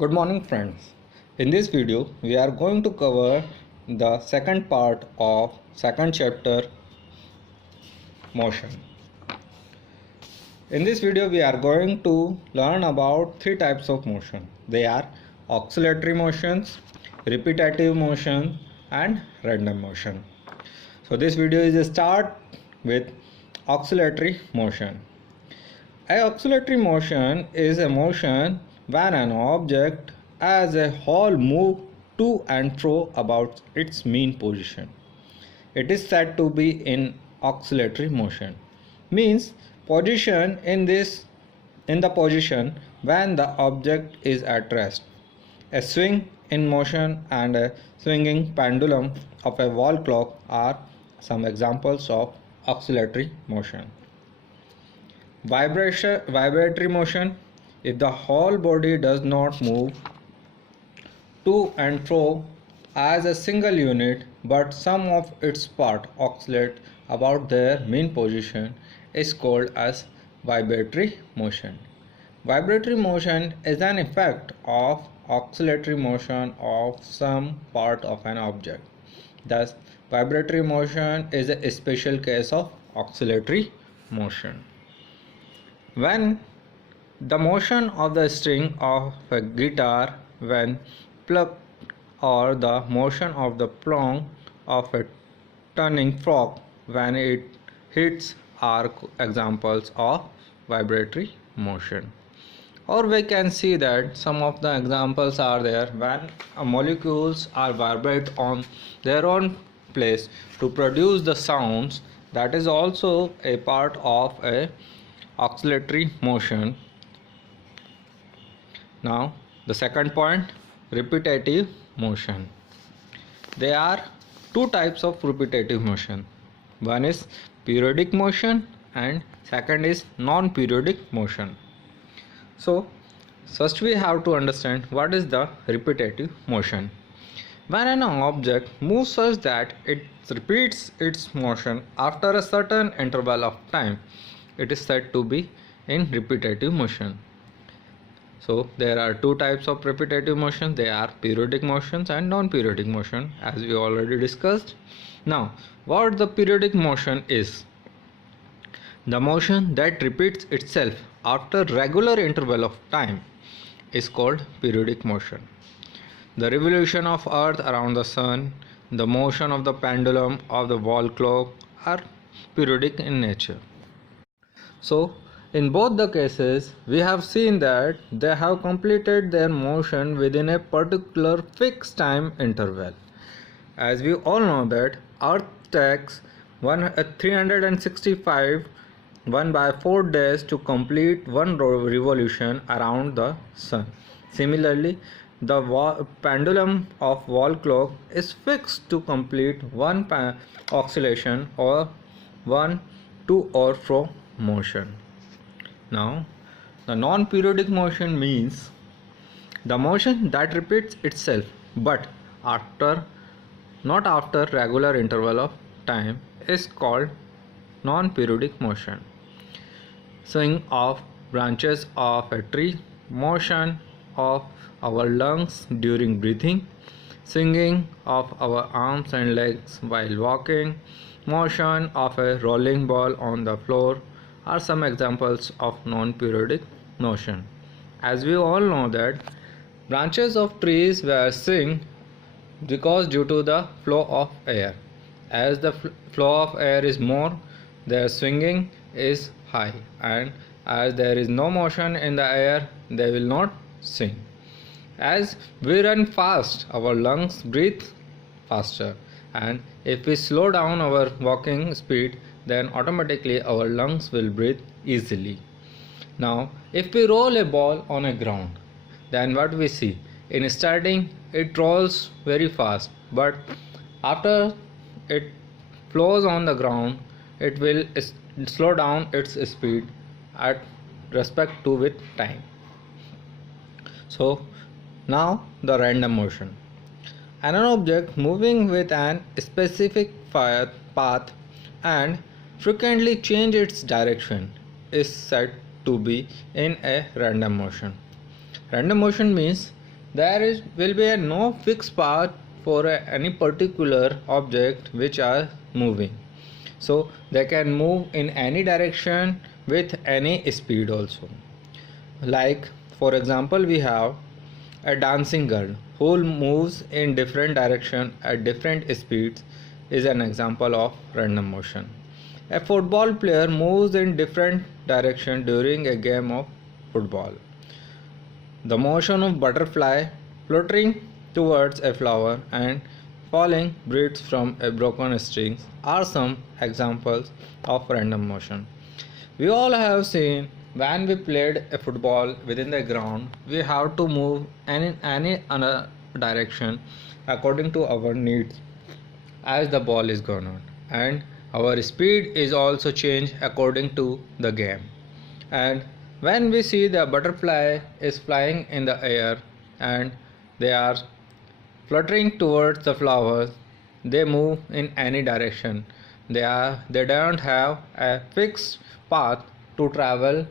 Good morning friends. In this video we are going to cover the second part of second chapter, motion. In this video we are going to learn about three types of motion. They are oscillatory motions, repetitive motion and random motion. So this video is a start with oscillatory motion. A oscillatory motion is a motion when an object as a whole moves to and fro about its mean position. It is said to be in oscillatory motion. Means position in the position when the object is at rest. A swing in motion and a swinging pendulum of a wall clock are some examples of oscillatory motion. Vibratory motion, if the whole body does not move to and fro as a single unit but some of its parts oscillate about their mean position, is called as vibratory motion. Vibratory motion is an effect of oscillatory motion of some part of an object. Thus, vibratory motion is a special case of oscillatory motion. When the motion of the string of a guitar when plucked or the motion of the prong of a turning fork when it hits are examples of vibratory motion. Or we can see that some of the examples are there when molecules are vibrate on their own place to produce the sounds. That is also a part of a oscillatory motion. Now the second point, repetitive motion. There are two types of repetitive motion. One is periodic motion and second is non-periodic motion. So first we have to understand what is the repetitive motion. When an object moves such that it repeats its motion after a certain interval of time, it is said to be in repetitive motion. So there are two types of repetitive motion. They are periodic motions and non-periodic motion, as we already discussed. Now what the periodic motion is? The motion that repeats itself after regular interval of time is called periodic motion. The revolution of earth around the sun, the motion of the pendulum of the wall clock are periodic in nature. So in both the cases we have seen that they have completed their motion within a particular fixed time interval. As we all know that earth takes 365 1/4 days to complete one revolution around the sun. Similarly, the pendulum of wall clock is fixed to complete one oscillation or one to or fro motion. Now the non-periodic motion means the motion that repeats itself but not after regular interval of time is called non-periodic motion. Swing of branches of a tree, motion of our lungs during breathing, swinging of our arms and legs while walking, motion of a rolling ball on the floor are some examples of non-periodic motion. As we all know that branches of trees were swing because due to the flow of air. As the flow of air is more, their swinging is high, and as there is no motion in the air, they will not swing. As we run fast, our lungs breathe faster, and if we slow down our walking speed, then automatically our lungs will breathe easily. Now if we roll a ball on a ground, then what we see? In starting it rolls very fast, but after it flows on the ground, it will slow down its speed at respect to with time. So now the random motion. An object moving with an specific path and frequently change its direction is said to be in a random motion. Random motion means will be a no fixed path for any particular object which are moving. So they can move in any direction with any speed also. Like for example, we have a dancing girl who moves in different direction at different speeds is an example of random motion. A football player moves in different direction during a game of football. The motion of butterfly fluttering towards a flower and falling braids from a broken string are some examples of random motion. We all have seen when we played a football within the ground, we have to move in any other direction according to our needs as the ball is gone on, and our speed is also changed according to the game. And when we see the butterfly is flying in the air and they are fluttering towards the flowers, they move in any direction. They don't have a fixed path to travel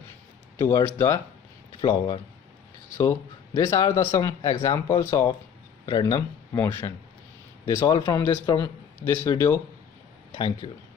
towards the flower. So these are the some examples of random motion. This all from this video. Thank you.